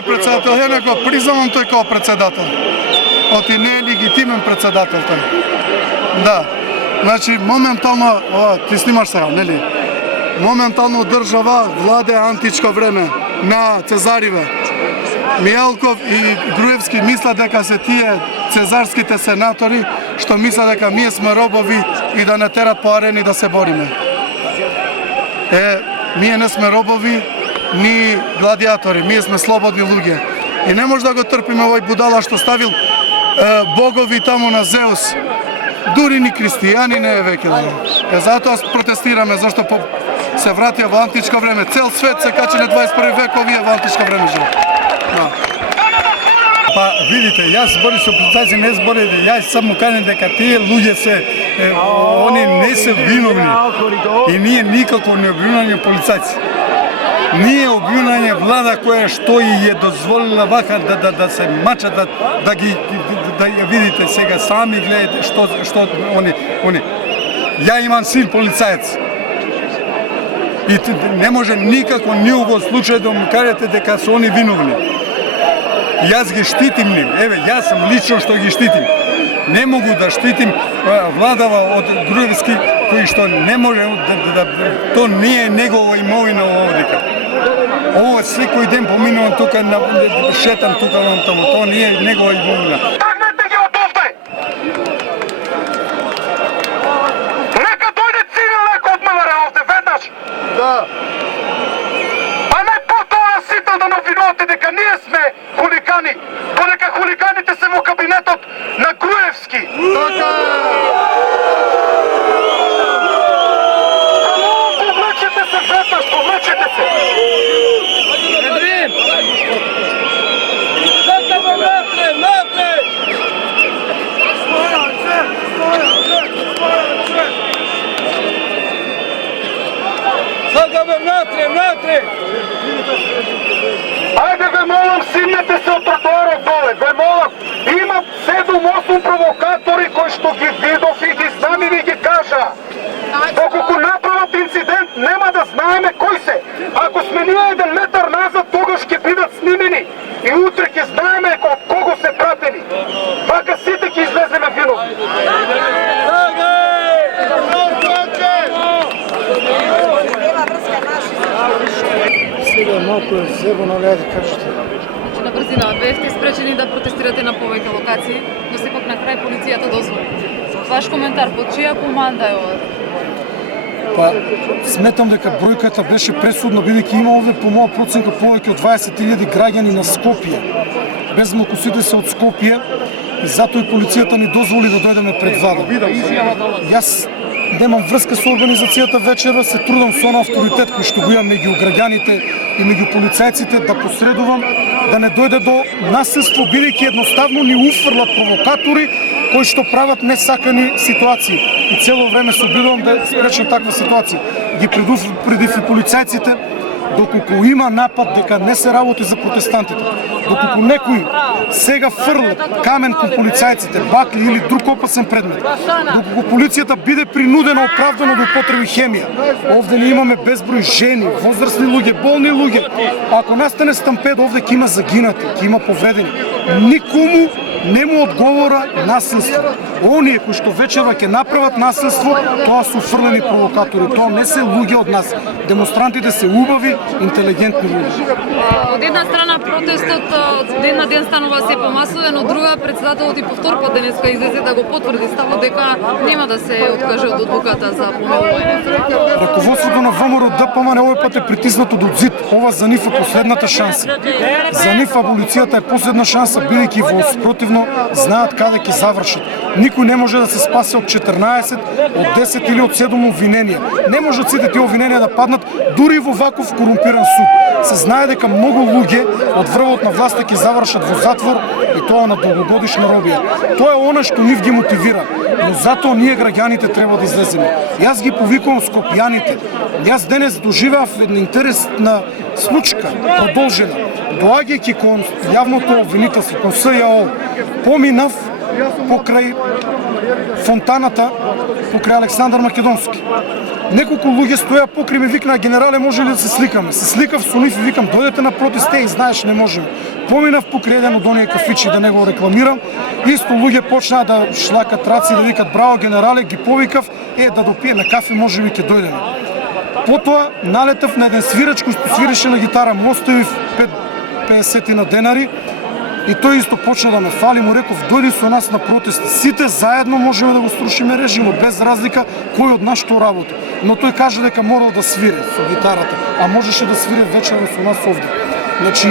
е председател, ја не го признавам тој како председател. Оти не е легитимен председател тој. Да. Значи, моментално, ти снимаш сега, нели? Моментално држава владе античко време на Цезариве. Мијалков и Груевски мислат дека се тие цезарските сенатори што мислат дека ние сме робови и да не терат по арени да се бориме. Ние не сме робови, ни гладиатори, ние сме слободни луѓе. И не може да го трпиме овој будала што ставил богови таму на Зеус. Дури ни христијани не е веќе да. Затоа протестираме, зашто се вратија во античко време. Цел свет се качи на 21 век, овие во античко време живеат. Па видите, јас збори со полицајци, не збори, јас само кажам дека тие луѓе се, они не се виновни и ние никако не обвинуваме полицајци. Ние обвинуваме влада која што и е дозволила вака да се мачат, да ги видите сега сами гледате што они. Ја имам син полицаец. И не може никако ни во случај да му кажете дека се они виновни. Јас ги штитим нив. Еве, јас сум лично што ги штитим. Не могу да штитим владава од Груевски кој што не може то не е негова имовина овдека. Ово секој ден поминувам тука на шетам тука на таму, то не е негова имовина. Тргнете ги од овде! Нека дојде цивил некој од МВР овде веднаш. Да. А не потоа насител да обвинувате дека ние сме хулигани, додека хулиганите се во кабинетот на Груевски. Повлечете се веднаш, повлечете се. Ајде ве молам, симнете се од тротоарот доле, ве молам. Има 7-8 провокатори кои што ги видов и ги знам и ви ги кажа. Доколку направат инцидент, нема да знаеме кој се. Ако сме ние 1 метар назад, тогаш ќе бидат снимени. И утре ќе знаеме од кого се пратени. Вака сите ќе излеземе виновни. Сега малку е зебано, да кажете. На брзина бевте спречени да протестирате на повеќе локации, но сепак на крај полицијата дозволи. Ваш коментар, под чија команда е ова? Па, сметам дека бројката беше пресудна, бидејќи има овде по моја проценка повеќе од 20.000 граѓани на Скопје. Безмалку се од Скопје и затоа и полицијата ни дозволи да дојдеме пред влада. Јас немам врска со организацијата вечера, се трудам со на авторитет кој што го имам меѓу граѓаните и меѓу полицајците да посредувам, да не дојде до насилство, бидејќи едноставно ни уфрлат провокатори кои што прават несакани ситуации. И цело време се обидувам да спречам таква ситуација. Ги предупредив и полицајците, доколку има напад дека не се работи за протестантите, доколку некој сега фрли камен кон полицајците, бакли или друг опасен предмет, доколку полицијата биде принудена оправдано да употреби хемија, овде не имаме безброј жени, возрастни луѓе, болни луѓе. Ако настане стампед, овде ќе има загинати, ќе има повредени. Никому не му одговора насилство. Оние кои што вечера ќе направат насилство, тоа се фрлени провокатори, тоа не се луѓе од нас. Демонстрантите се убави, интелигентни луѓе. Од една страна протестот ден на ден станува се помасовен, од друга председателот и повтор пат денеска излезе да го потврди ставот дека нема да се откаже од одлуката за помилување. Раководството на ВМРО ДПМН овој пат е притиснато до зид. Ова за нив е последната шанса. За нив аболицијата е последна шанса, бидејќи во спротивно знаат каде ќе завршат. Никој не може да се спасе од 14, од 10 или од 7 обвиненија. Не може сите тие обвиненија да паднат дури во ваков корумпиран суд. Се знае дека многу луѓе од врвот на власта ќе завршат во затвор и тоа на долгогодишна робија. Тоа е она што нив ги мотивира, но затоа ние граѓаните треба да излеземе. Јас ги повикувам скопјаните. Јас денес доживеав една интересна случка, продолжена. Доаѓајќи кон јавното обвинителство, кон СЈО, поминав покрај фонтаната, покрај Александар Македонски. Неколку луѓе стоја покрај ме, викна: генерале, може ли да се сликаме? Се сликав со нив и викам: дојдете на протест, и знаеш, не можем. Поминав покрај еден од оние кафичи, да не го рекламирам, исто луѓе почнаа да шлакат раци, да викат: браво генерале, ги повикав, да допиеме кафе, може би ќе дојдеме. Потоа налетав на еден свирач кој што свиреше на гитара, му оставив 50 на денари и тој исто почна да ме фали, му реков: дојди со нас на протест, сите заедно можеме да го струшиме режимот, без разлика кој од нас што работи. Но тој кажа дека морал да свири со гитарата, а можеше да свири вечерва со нас овде. Значи,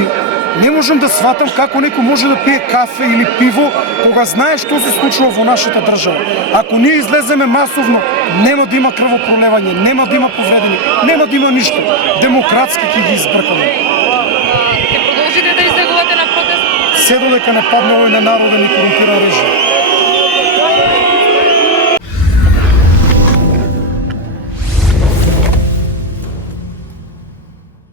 не можам да сватам како некој може да пие кафе или пиво кога знае што се случува во нашата држава. Ако ние излеземе масовно, нема да има крвопролевање, нема да има повредени, нема да има ништо. Демократски ќе ги избркаме. Ќе продолжите да излегувате на протест? Се додека не падне овој ненароден и корумпиран режим.